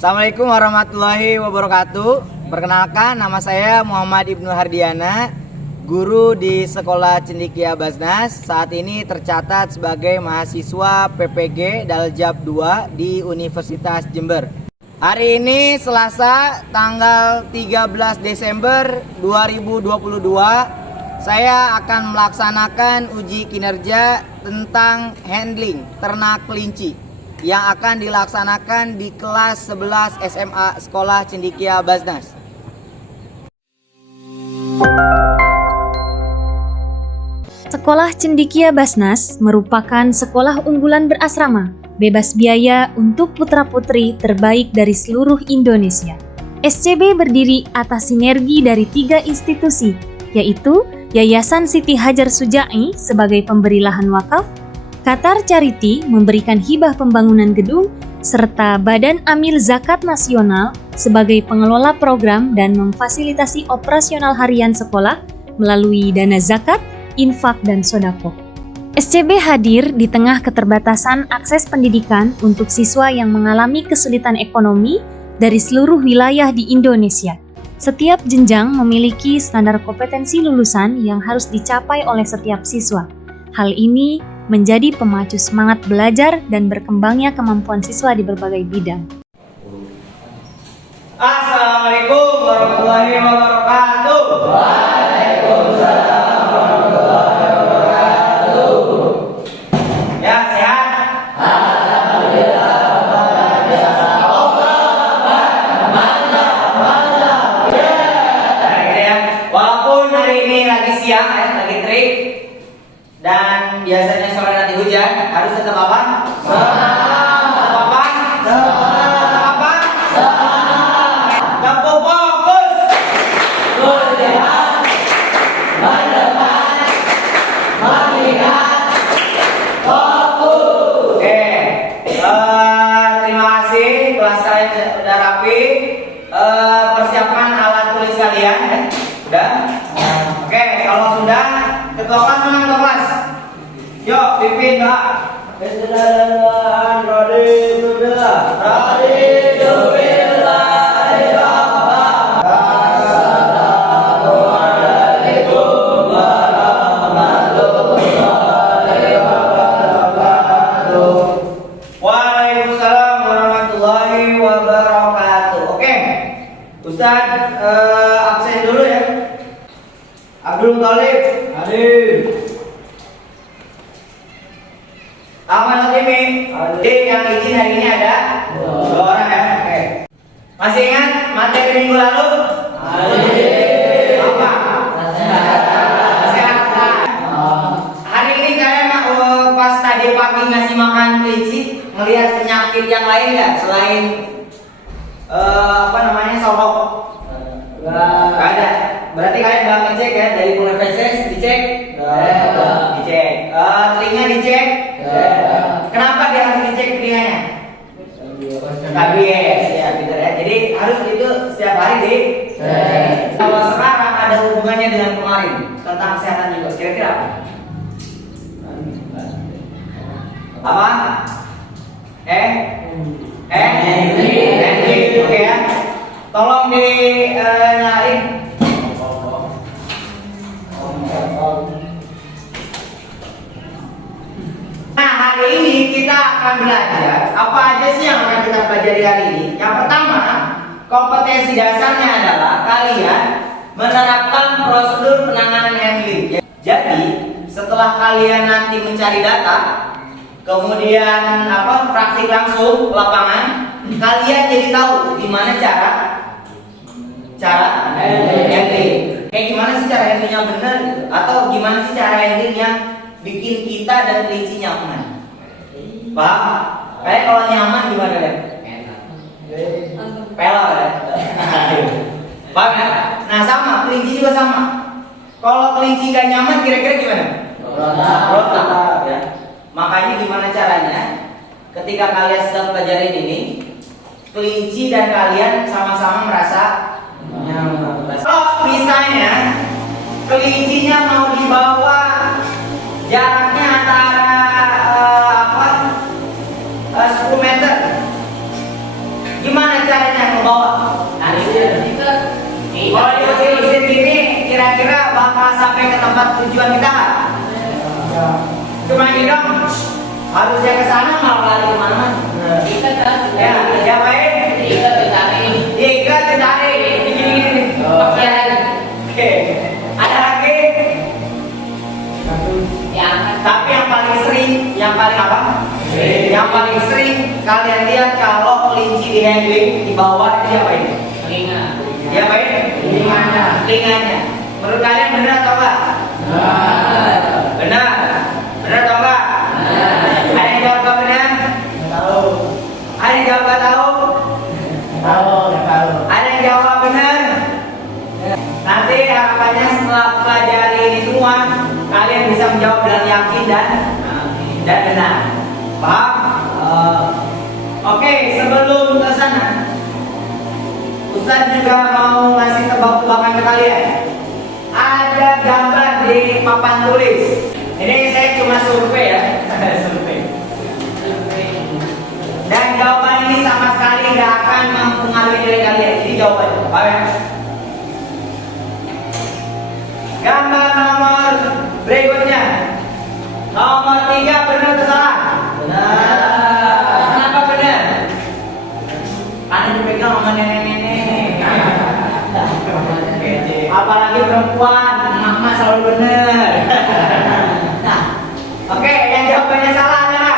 Assalamualaikum warahmatullahi wabarakatuh. Perkenalkan, nama saya Muhammad Ibnu Hardiana, guru di Sekolah Cendekia Basnas. Saat ini tercatat sebagai mahasiswa PPG Daljab 2 di Universitas Jember. Hari ini Selasa tanggal 13 Desember 2022, saya akan melaksanakan uji kinerja tentang handling ternak kelinci yang akan dilaksanakan di kelas 11 SMA Sekolah Cendekia Basnas. Sekolah Cendekia Basnas merupakan sekolah unggulan berasrama, bebas biaya untuk putra-putri terbaik dari seluruh Indonesia. SCB berdiri atas sinergi dari 3 institusi, yaitu Yayasan Siti Hajar Sujai sebagai pemberi lahan wakaf, Qatar Charity memberikan hibah pembangunan gedung, serta Badan Amil Zakat Nasional sebagai pengelola program dan memfasilitasi operasional harian sekolah melalui dana zakat, infak, dan sodako. SCB hadir di tengah keterbatasan akses pendidikan untuk siswa yang mengalami kesulitan ekonomi dari seluruh wilayah di Indonesia. Setiap jenjang memiliki standar kompetensi lulusan yang harus dicapai oleh setiap siswa. Hal ini menjadi pemacu semangat belajar dan berkembangnya kemampuan siswa di berbagai bidang. Assalamualaikum warahmatullahi wabarakatuh. Waalaikumsalam warahmatullahi wabarakatuh. Ya, sehat? Alhamdulillah. Walaupun hari ini lagi siang, lagi terik, dan biasanya sore nanti hujan, harus tetap apa? Semangat. Tetap apa? Semangat. Tetap apa? Semangat. Tetap fokus. Berjalan. Mendepan. Melihat. Fokus. Oke. Terima kasih. Kelas saya sudah rapi. Persiapkan alat tulis kalian, ya. Sudah? Oke. Kalau sudah, ketua kelas mana ketua kelas? Yuk, pimpin doa. Bismillahirrahmanirrahim. Raditu billahi rabban. Assalamualaikum warahmatullahi wabarakatuh. Waalaikumsalam warahmatullahi wabarakatuh. Oke, Ustaz absen dulu ya. Abdul Thalib hadir. Ahmad Fatimi, yang izin hari ini ada 2 orang ya. Oke. Masih ingat materi minggu lalu? Apa? Kesehatan. Hari ini saya pas tadi pagi ngasih makan kelinci, melihat penyakit yang lain nggak selain sorok? Nggak ada. Berarti kalian udah ngecek ya, dari mulai feses dicek? Dicek. Telinga dicek? Kenapa dia harus dicek telinganya? Rabies, ya betul ya. Jadi harus itu setiap hari dicek. Kalau sekarang ada hubungannya dengan kemarin tentang kesehatan juga, kira-kira apa? Apa? Oke ya. Tolong nyalain. Nah, hari ini kita akan belajar apa aja sih yang akan kita pelajari hari ini. Yang pertama, kompetensi dasarnya adalah kalian menerapkan prosedur penanganan handling. Jadi, setelah kalian nanti mencari data, kemudian praktik langsung lapangan, kalian jadi tahu gimana cara handling. Kayak gimana sih cara handlingnya benar gitu, atau gimana sih cara handling yang bikin kita dan kelinci nyaman. Paham? Kayak kalau nyaman gimana deh? Pelor ya? Paham ya? Nah sama, kelinci juga sama. Kalau kelinci gak nyaman kira-kira gimana? Berontak ya. Makanya gimana caranya ketika kalian sedang pelajarin ini, kelinci dan kalian sama-sama merasa nyaman. Kalau misalnya kelincinya mau dibawa jaraknya antara 10 meter, gimana cara tujuan kita nggak? Cuma ini dong. Harusnya ke sana malah lari kemana-mana. Ya, diapain? Diikat, ditarik. Gini-gini. Oke. Ada lagi? Tapi yang paling sering, yang paling apa? Yang paling sering kalian lihat kalau kelinci di handling di bawah itu apa ini? Diapain? Telinganya. Menurut kalian benar atau enggak? Benar. Benar atau enggak? Ada yang jawab enggak benar? Tahu. Ada yang jawab enggak tahu? Tahu. Ada yang jawab benar? Nanti harapannya setelah pelajari ini semua, kalian bisa menjawab dengan yakin dan benar. Paham? Oke, sebelum ke sana, Ustaz juga mau ngasih tebak-tebakan ke kalian. Ada gambar di papan tulis. Ini saya cuma survei ya. Survei. Dan jawaban ini sama sekali nggak akan mempengaruhi diri kalian. Ini jawabannya, paham ya? Gambar nomor berikutnya. Nomor 3 benar atau salah? Benar. Kenapa benar? Karena dipegang sama nenek-nenek. Apalagi perempuan, mama selalu benar. Nah, oke, yang jawabannya salah adalah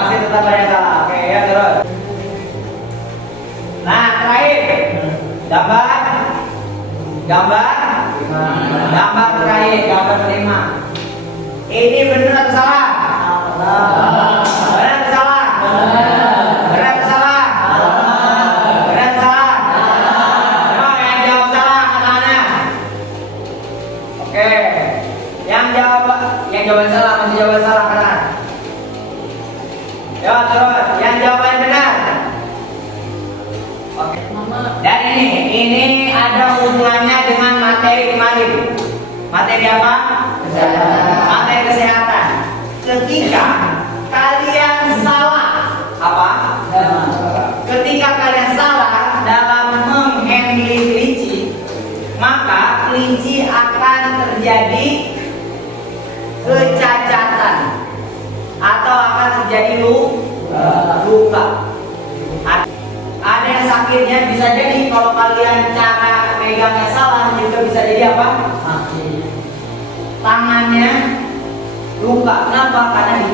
masih tetap ada yang salah. Oke, ya terus. Nah, terakhir gambar terakhir, gambar kelima. Ini benar atau salah? Benar atau salah? Benar atau salah? Benar atau salah? No, yang jawab salah kemana? Oke, yang jawaban salah masih jawaban salah kemana? Ya terus, yang jawaban benar. Oke. Dan ini ada hubungannya dengan materi kemarin. Materi apa? Kesehatan. Materi kesehatan. Ketika kalian salah apa? Ketika kalian salah dalam menghandling kelinci, maka kelinci akan terjadi kecacatan atau akan terjadi luka. Ada yang sakitnya, bisa jadi kalau kalian cara megangnya salah juga bisa jadi apa? Tangannya luka. Kenapa? Karena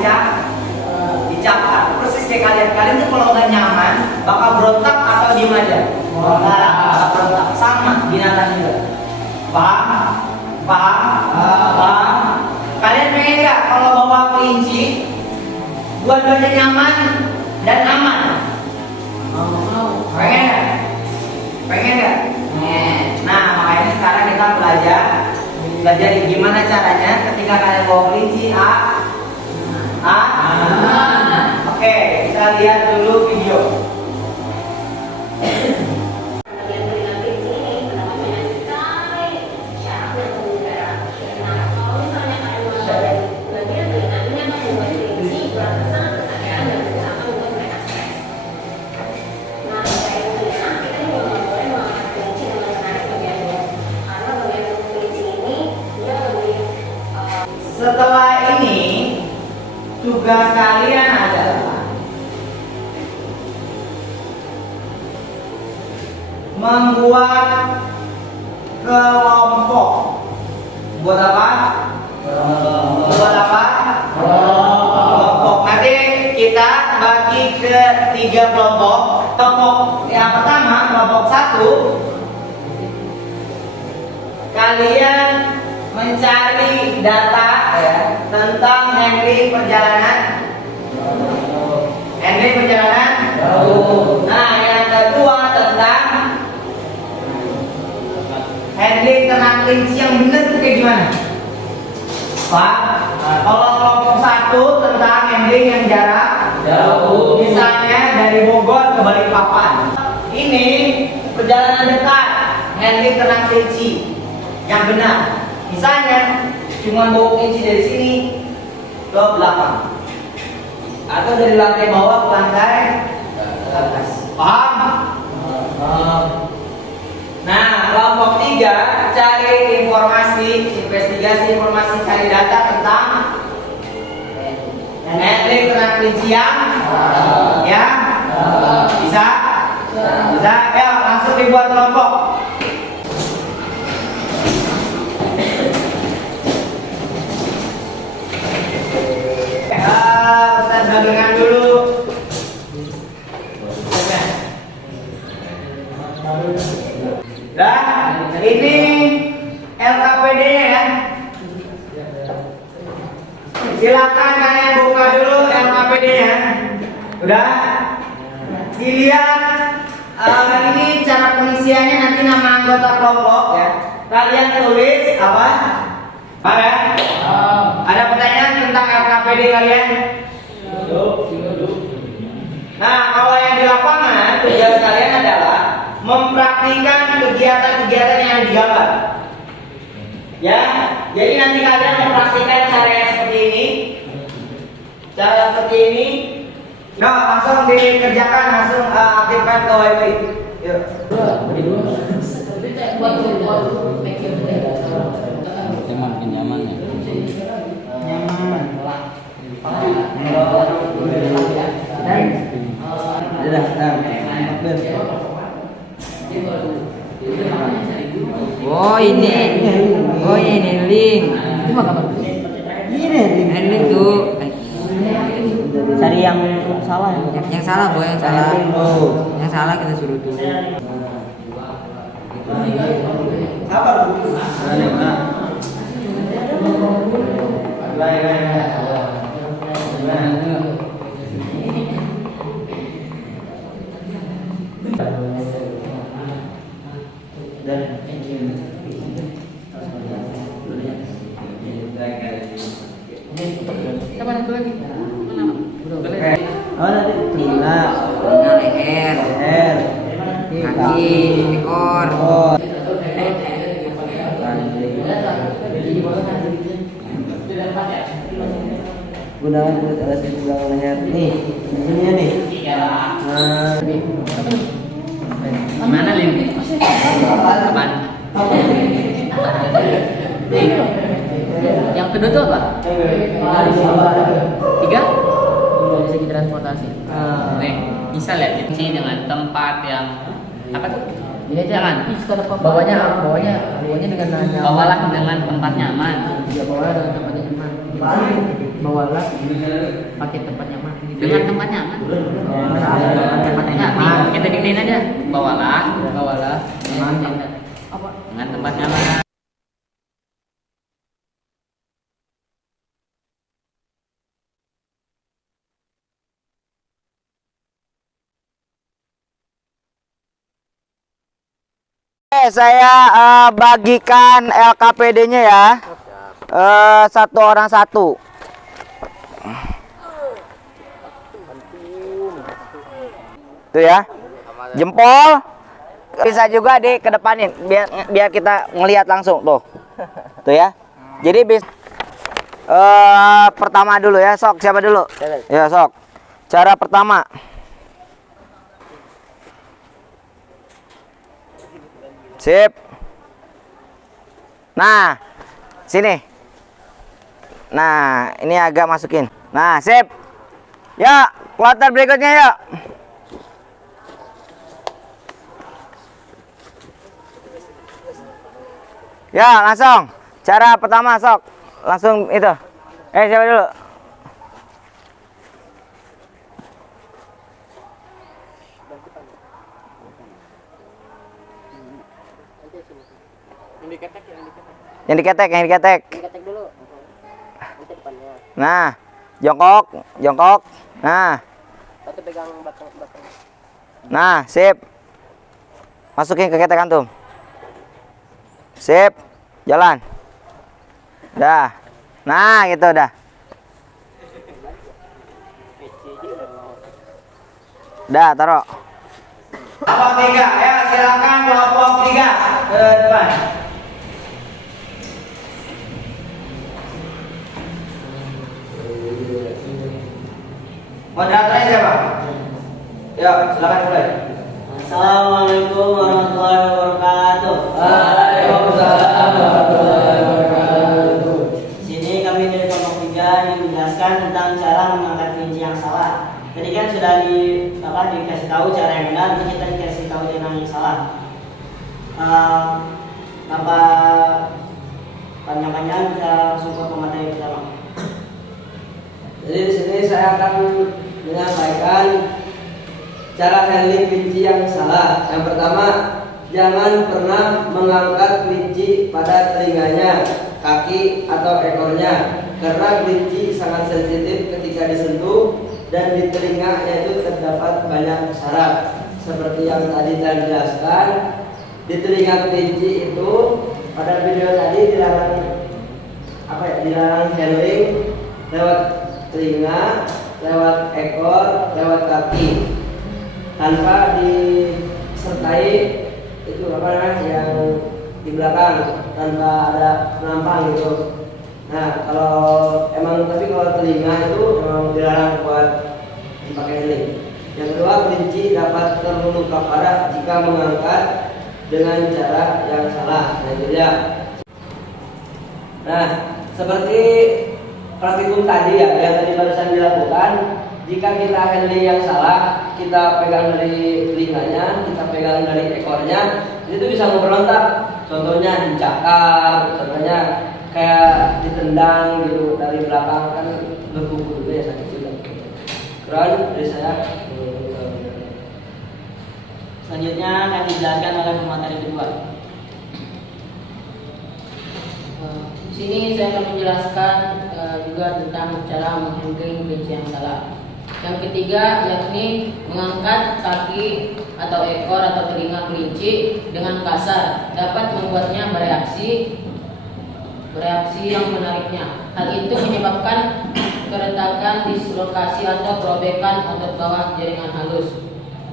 dicakar. Persis kayak kalian tuh kalau nggak nyaman bakal berontak atau diem aja. Berontak. Sama binatang juga. Paham? Kalian pengen nggak kalau bawa kelinci dua-duanya nyaman dan aman? Pengen nggak? Nah, makanya sekarang kita belajar gimana caranya ketika kalian bawa kelinci Oke, kita lihat dulu video. Setelah ini, tugas kalian adalah membuat kelompok. Buat apa? Kelompok. Nanti kita bagi ke 3 kelompok. Kelompok yang pertama, kelompok 1, kalian mencari data ya tentang handling perjalanan. Nah, yang kedua tentang handling ternak kelinci yang benar tuh kayak gimana? Pak, kalau kelompok 1 tentang handling yang jarak jauh, misalnya dari Bogor ke Balikpapan. Ini perjalanan dekat, handling ternak kelinci yang benar. Misalnya cuma bawa kelinci dari sini ke belakang, atau dari lantai bawah ke lantai atas. Paham? Nah, kelompok 3 cari informasi investigasi informasi cari data tentang handling tentang perincian? Ya? Bisa? Bisa? Ya, langsung dibuat kelompok. Ustaz bagikan dulu. Dah, ini LKPD-nya ya. Silakan kalian buka dulu LKPD-nya. Udah? Dilihat ini cara pengisiannya, nanti nama anggota kelompok ya. Kalian tulis apa? Apa ya? Ada pertanyaan tentang LKPD kalian? Nah, kalau yang di lapangan tugas kalian adalah mempraktikkan kegiatan-kegiatan yang digambar. Ya, jadi nanti kalian mempraktikkan cara yang seperti ini, cara seperti ini. Nah, langsung dikerjakan, langsung aktifkan ke WiFi. Yuk. Nyaman ya. Oh ini link. Ini link tuh. Cari yang salah. Yang salah boy, yang salah. Yang salah kita suruh dulu. Oh nanti telinga, leher, kaki, ekor. Gunakan kulit alas di belakang leher. Nih, di sini nih. Nah, Gimana lim? Apaan? Yang kedua tuh apa? Tiga? segi transportasi. Nih, bisa lihat di sini dengan tempat yang apa tuh? Ini aja. Jangan. Bawahnya dengan nyaman. Bawalah dengan tempat nyaman. Ya bawahnya dengan tempatnya nyaman. Bawalah pakai tempat nyaman. Dengan tempat nyaman. Tempat nyaman. Kita dikirain aja. Bawalah dengan tempat nyaman. Saya bagikan LKPD-nya ya. Satu orang satu. Tuh ya. Jempol bisa juga dikedepanin biar kita ngelihat langsung tuh. Tuh ya. Jadi pertama dulu ya, sok siapa dulu? Ya, sok. Cara pertama. Sip. Nah, sini. Nah, ini agak masukin. Nah, sip. Ya, kloter berikutnya yuk. Ya, langsung. Cara pertama sok. Langsung itu. Siapa dulu? Yang diketek. Nah, jongkok. Nah, sip. Masukin ke ketek antum. Sip. Jalan. Dah. Nah, gitu dah. Dah, taruh. Kelompok 3, ya silakan kelompok 3 ke depan. Moderatornya siapa? Ya, silakan mulai. Assalamualaikum warahmatullahi wabarakatuh. Waalaikumsalam warahmatullahi wabarakatuh. ketiga menjelaskan tentang cara mengangkat kelinci yang salah. Tadi kan sudah dikasih tahu cara yang benar, ini kita dikasih tahu cara yang salah. Tanpa panjang-panjang kita langsung ke pemateri pertama. Jadi di sini saya akan menyampaikan cara handling kelinci yang salah. Yang pertama, jangan pernah mengangkat kelinci pada telinganya, kaki atau ekornya, karena kelinci sangat sensitif ketika disentuh dan di telinganya itu terdapat banyak saraf. Seperti yang tadi saya jelaskan, di telinga kelinci itu pada video tadi dilarang handling lewat telinga, lewat ekor, lewat kaki, tanpa disertai itu yang di belakang, tanpa ada penampang gitu. Nah, kalau telinga itu memang dilarang buat dipakai handling. Yang kedua, kelinci dapat terluka parah jika mengangkat dengan cara yang salah. Nah, itu dia. Nah, seperti praktikum tadi yang tadi barusan dilakukan, jika kita handling yang salah, kita pegang dari telinganya, kita pegang dari ekornya, itu bisa memberontak. Contohnya dicakar, contohnya kayak ditendang gitu dari belakang, kan berkuku dulu ya, sakit juga. Keren dari saya. Selanjutnya akan dijelaskan oleh pemateri kedua. Di sini saya akan menjelaskan juga tentang cara menghandling kelinci yang salah. Yang ketiga yakni mengangkat kaki atau ekor atau telinga kelinci dengan kasar dapat membuatnya bereaksi yang menariknya. Hal itu menyebabkan keretakan, dislokasi atau perobekan otot bawah jaringan halus.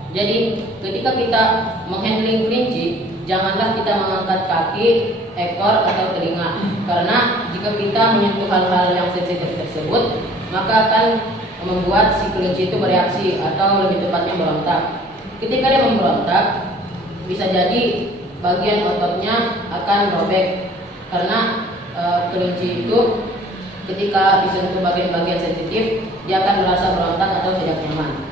Jadi ketika kita menghandling kelinci, janganlah kita mengangkat kaki, ekor atau telinga, karena jika kita menyentuh hal-hal yang sensitif tersebut, maka akan membuat si kelinci itu bereaksi atau lebih tepatnya berontak. Ketika dia memberontak, bisa jadi bagian ototnya akan robek, karena kelinci itu ketika disentuh bagian-bagian sensitif, dia akan merasa berontak atau tidak nyaman.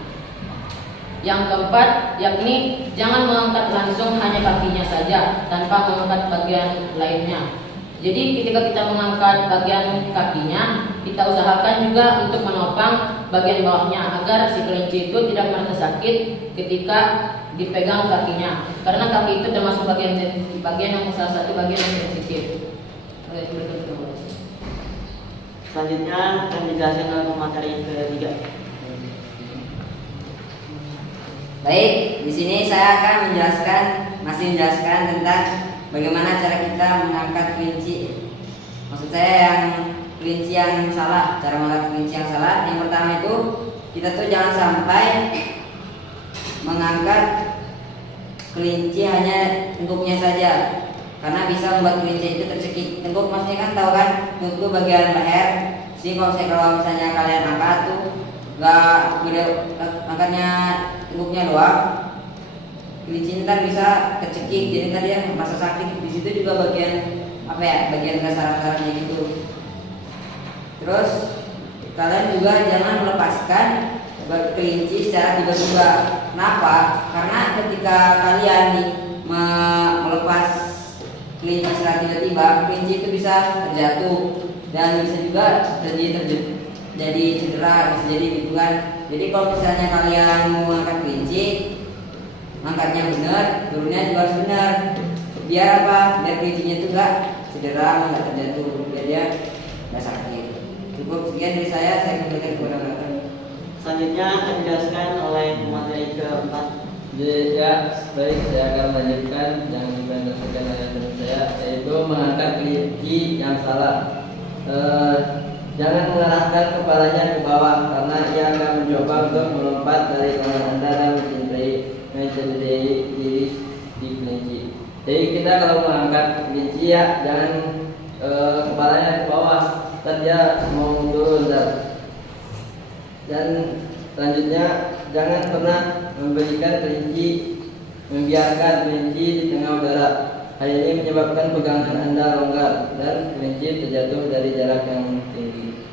Yang keempat yakni jangan mengangkat langsung hanya kakinya saja tanpa mengangkat bagian lainnya. Jadi ketika kita mengangkat bagian kakinya, kita usahakan juga untuk menopang bagian bawahnya agar si kelinci itu tidak merasa sakit ketika dipegang kakinya, karena kaki itu termasuk bagian yang salah satu bagian yang sensitif. Selanjutnya akan dijelaskan oleh pemateri yang ketiga. Baik, di sini saya akan masih menjelaskan tentang bagaimana cara kita mengangkat kelinci. Maksud saya yang kelinci yang salah, cara mengangkat kelinci yang salah. Yang pertama itu kita tuh jangan sampai mengangkat kelinci hanya tengkuknya saja, karena bisa membuat kelinci itu tercekik. Tengkuk maksudnya kan tahu kan, tengkuk bagian leher. Jadi kalau misalnya kalian angkat tuh nggak angkatnya tengkuknya doang, kelinci ntar bisa kecekik, jadi kan dia merasa sakit. Di situ juga bagian bagian saraf-sarafnya gitu. Terus kalian juga jangan melepaskan kelinci secara tiba-tiba. Kenapa? Karena ketika kalian melepas kelinci secara tiba-tiba, kelinci itu bisa terjatuh dan bisa juga jadi cedera, bisa jadi gitu kan. Jadi kalau misalnya kalian mau angkat kelinci, angkatnya benar, turunnya juga harus benar. Biar apa? Biar kelincinya itu gak cedera, gak terjatuh, biar dia gak sakit. Cukup sekian dari saya kembalikan kepada mereka. Selanjutnya akan dijelaskan oleh pemateri keempat. Ya, baik, saya akan melanjutkan yang dipresentasikan oleh teman saya, yaitu mengangkat kelinci yang salah. Jangan mengarahkan kepalanya ke bawah, karena ia akan mencoba untuk melompat dari tangan Anda dan mencederai diri di kelinci. Jadi kita kalau mengangkat kelinci ya jangan kepalanya ke bawah, dan dia mau turun. Dan selanjutnya jangan pernah membiarkan kelinci di tengah udara. Hal ini menyebabkan pegangan Anda longgar dan kelinci terjatuh dari jarak yang tinggi.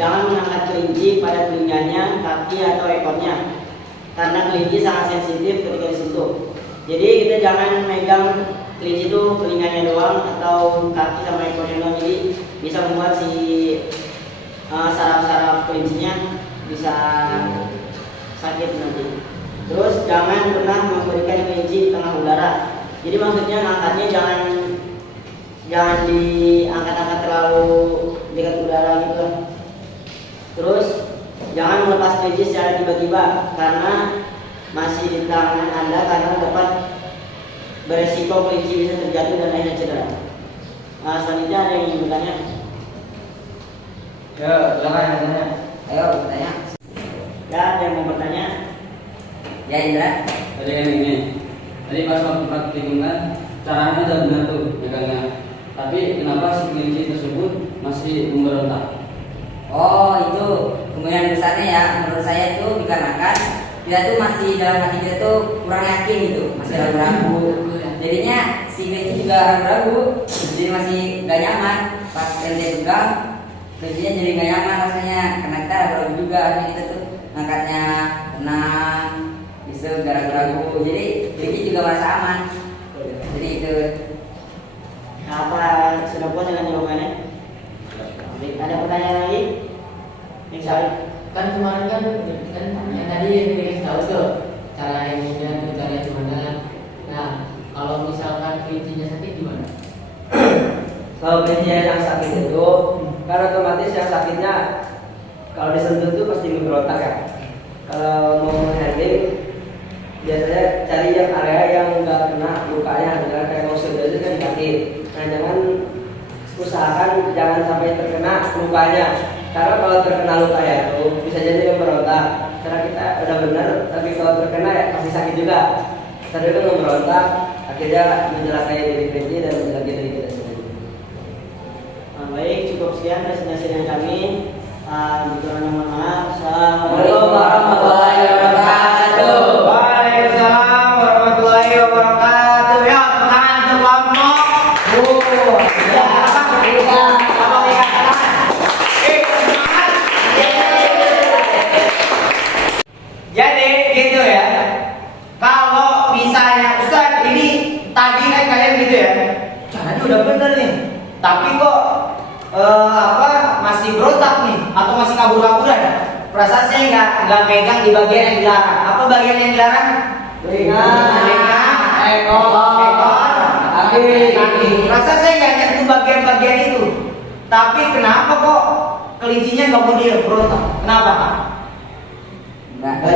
jangan mengangkat kelinci pada telinganya, kaki atau ekornya, karena kelinci sangat sensitif ketika disentuh. Jadi kita jangan megang kelinci itu telinganya doang atau kaki sama ekornya doang, jadi bisa membuat si saraf-saraf kelincinya bisa sakit nanti. Terus jangan pernah memberikan kelinci di tengah udara. Jadi maksudnya ngangkatnya jangan diangkat-angkat terlalu dekat udara gitu lah. Terus jangan melepas kelinci secara tiba-tiba karena masih di tangan Anda, karena dapat beresiko kelinci bisa terjatuh dan akhirnya cedera. Selanjutnya ada yang ingin bertanya? Ya, silakan yang tanya. Ayo bertanya. Ya, ada yang mau bertanya? Ya Indra. Tadi kan ini, tadi pas waktu praktikum kan caranya udah benar tuh megangnya, tapi kenapa si kelinci tersebut masih memberontak? Oh itu kemungkinan besarnya ya, menurut saya itu dikarenakan kita tuh masih dalam hati kita tuh kurang yakin gitu, masih ragu-ragu. Jadinya si kelinci juga ragu-ragu, jadi masih gak nyaman. Pas kelinci pegang, kelincinya jadi gak nyaman rasanya, karena kita ragu-ragu juga. Akhirnya kita tuh ngangkatnya tenang, bisa gak ragu-ragu. Jadi kelinci juga merasa aman. Jadi itu. Apa sudah puas dengan jawabannya? Ada pertanyaan lagi? Yang saya Kan kemarin kan yang tadi yang dikasih tahu tuh cara ilmunya tuh cara gimana. Nah kalau misalkan kelincinya sakit gimana? Kalau kelinci yang sakit itu, kan otomatis yang sakitnya kalau disentuh itu pasti memberontak ya. Kalau mau handling, biasanya cari yang area yang nggak kena lukanya, misalnya kayak mau itu kan di kaki. Nah jangan usahakan jangan sampai terkena lukanya, karena kalau terkena lukanya itu bisa jadi memberontak. Karena kita udah benar, tapi kalau terkena ya pasti sakit juga. Tadi itu memberontak, akhirnya mencelakai diri kelinci dan mencelakai diri kita sendiri. baik, cukup sekian presentasi dari kami. Mohon maaf. Assalamualaikum warahmatullahi wabarakatuh. Waalaikumsalam warahmatullahi wabarakatuh. Ya, tangan untuk kelompok. Ya, apa? Apa ya? Semangat. Jadi gitu ya. Kalau misalnya Ustaz ini tadi kan kalian gitu ya. Caranya udah bener nih. Tapi kok masih berontak nih atau masih kabur-kaburan? Perasaan saya nggak megang di bagian yang dilarang. Apa bagian yang dilarang? Telinga, ekor, kaki. Perasaan saya nggak nyentuh bagian-bagian itu. Tapi kenapa kok kelincinya nggak mau dia berontak? Kenapa? Nggak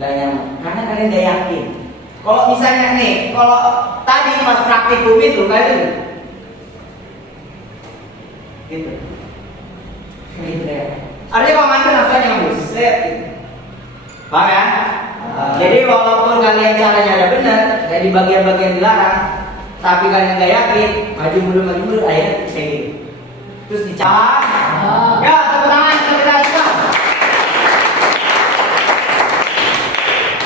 nyaman. Karena kalian nggak yakin. Kalau misalnya nih, kalau tadi pas praktikum itu kalian gitu ya. Artinya kalau ngambil langsung aja ngambil set gitu. Paham ya? Jadi walaupun kalian caranya ada benar, kayak di bagian-bagian dilarang, tapi kalian nggak yakin, maju mundur, akhirnya kayak gitu. Terus dicap. Ya, tepuk tangan kita semua.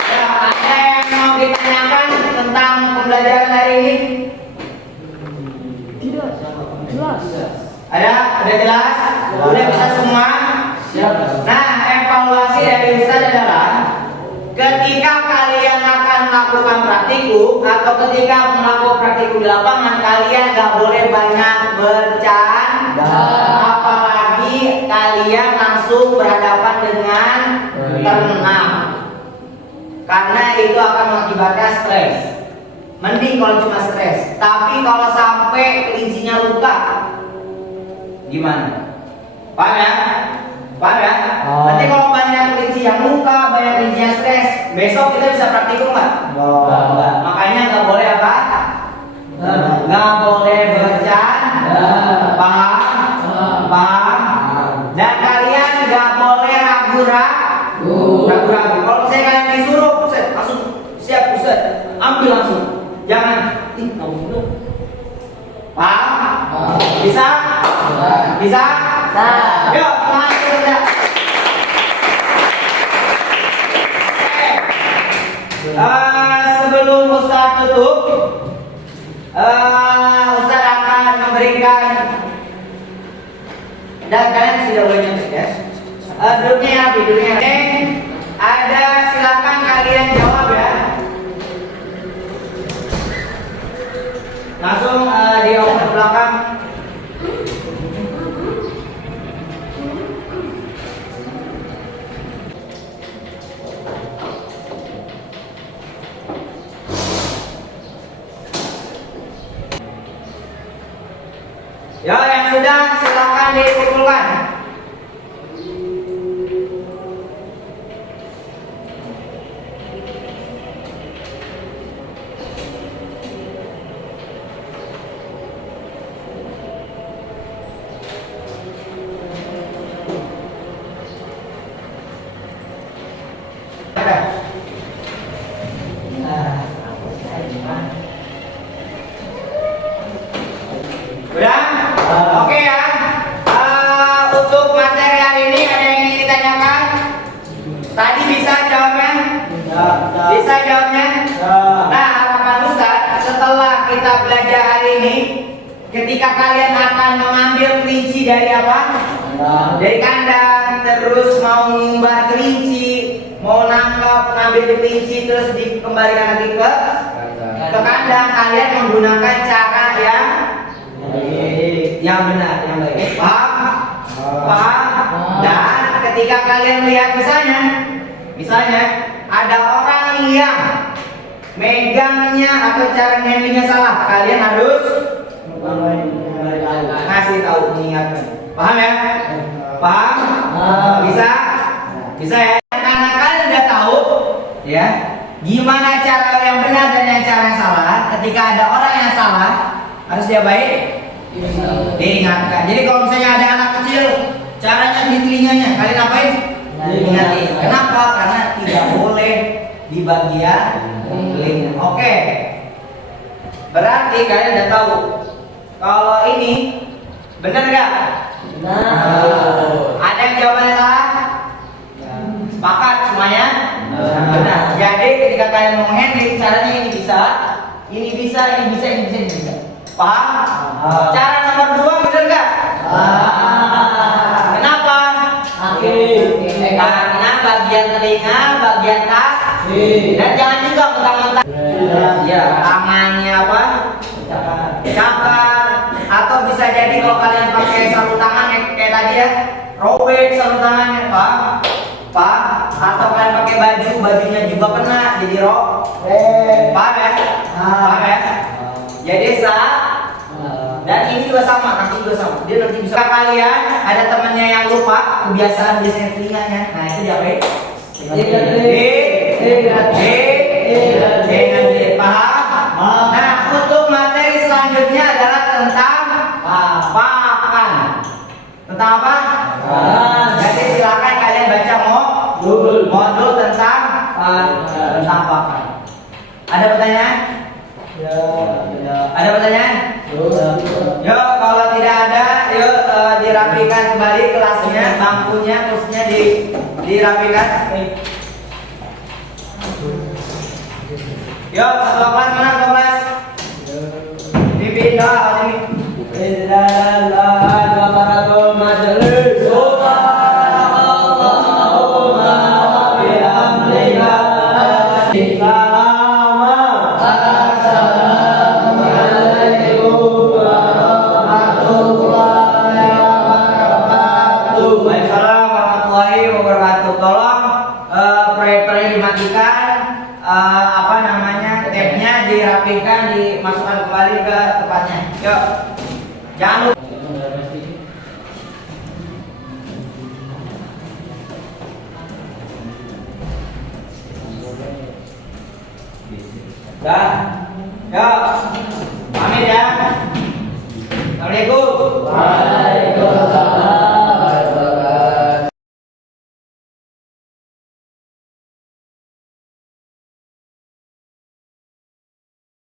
Ya, ada yang mau ditanyakan tentang pembelajaran hari ini? Tidak jelas. Ada jelas? Udah bisa semua? Nah, evaluasi dari Ustaz adalah ketika kalian akan melakukan praktikum atau ketika melakukan praktikum di lapangan, kalian gak boleh banyak bercanda, apalagi kalian langsung berhadapan dengan termenang, karena itu akan mengakibatkan stres. Mending kalau cuma stres, tapi kalau sampai kelincinya luka, gimana? Paham ya? Paham ya? Nanti kalau banyak kelinci yang luka, banyak kelinci yang stres, besok kita bisa praktikum nggak? Nggak. Makanya nggak boleh apa? Nggak boleh bercanda. Paham? Paham? Dan kalian nggak boleh ragu-ragu. Kalau saya kalian disuruh, langsung siap Ustaz, ambil langsung. Jangan, kamu paham? Bisa? Bisa? Yuk, tangan kerja. Sebelum Ustaz tutup, Ustaz akan memberikan Dan kalian sudah boleh nyontek ya. Duduknya ya, duduknya. Oke, ada silakan kalian jawab ya. Langsung dioper ke belakang. Ya, yang sudah silakan dikumpulkan. Udah? Oke ya. Untuk materi hari ini ada yang ingin ditanyakan? Tadi bisa jawabnya? Bisa jawabnya? Nah, harapan Ustaz, setelah kita belajar hari ini, ketika kalian akan mengambil kelinci dari apa? Dari kandang, terus mau ngumbar kelinci, mau nangkap, ngambil kelinci, terus dikembalikan lagi ke kandang, kalian menggunakan cara yang benar, yang baik. Paham? Paham? Dan ketika kalian lihat misalnya ada orang yang megangnya atau cara handlingnya salah, kalian harus ngasih tahu, mengingatkan. Paham ya? Paham? Bisa? Bisa ya? Karena kalian udah tahu ya gimana cara yang benar dan yang cara yang salah. Ketika ada orang yang salah, harus dia baik diingatkan. Jadi kalau misalnya ada anak kecil, caranya di telinganya, kalian apain? Diingatin. Kenapa? Karena tidak boleh di bagian telinga. Oke. Berarti kalian udah tahu kalau ini benar nggak? Ada yang jawabannya salah? Sepakat semuanya? Benar. Jadi ketika kalian mau handling, caranya ini bisa, ini bisa, ini bisa, ini bisa, ini bisa. Paham? Cara nomor 2 benar nggak? Kenapa? Karena bagian telinga, bagian kaki, dan jangan juga mentang-mentang. Ya, tangannya apa? Cakar. Atau bisa jadi kalau kalian pakai sarung tangan kayak tadi ya, robek sarung tangannya, Pak. Atau kalian pakai bajunya juga kena jadi paham ya? Paham ya? Jadi dan ini juga sama, nanti juga sama. Dia nanti bisa kalian ada temannya yang lupa kebiasaan biasanya telinganya. Nah itu dia paham? Nah untuk materi selanjutnya adalah tentang pakan. Tentang apa? Jadi silakan kalian baca modul tentang pakan. Ada pertanyaan? Ada pertanyaan? Yuk, kalau tidak ada, yuk dirapikan kembali kelasnya, bangkunya, kursinya dirapikan. Yuk, ketua kelas mana ketua kelas? Pimpin doa, dirapikan, dimasukkan kembali ke tempatnya. Yuk, jangan lupa. Dah, yuk, pamit ya. Assalamualaikum.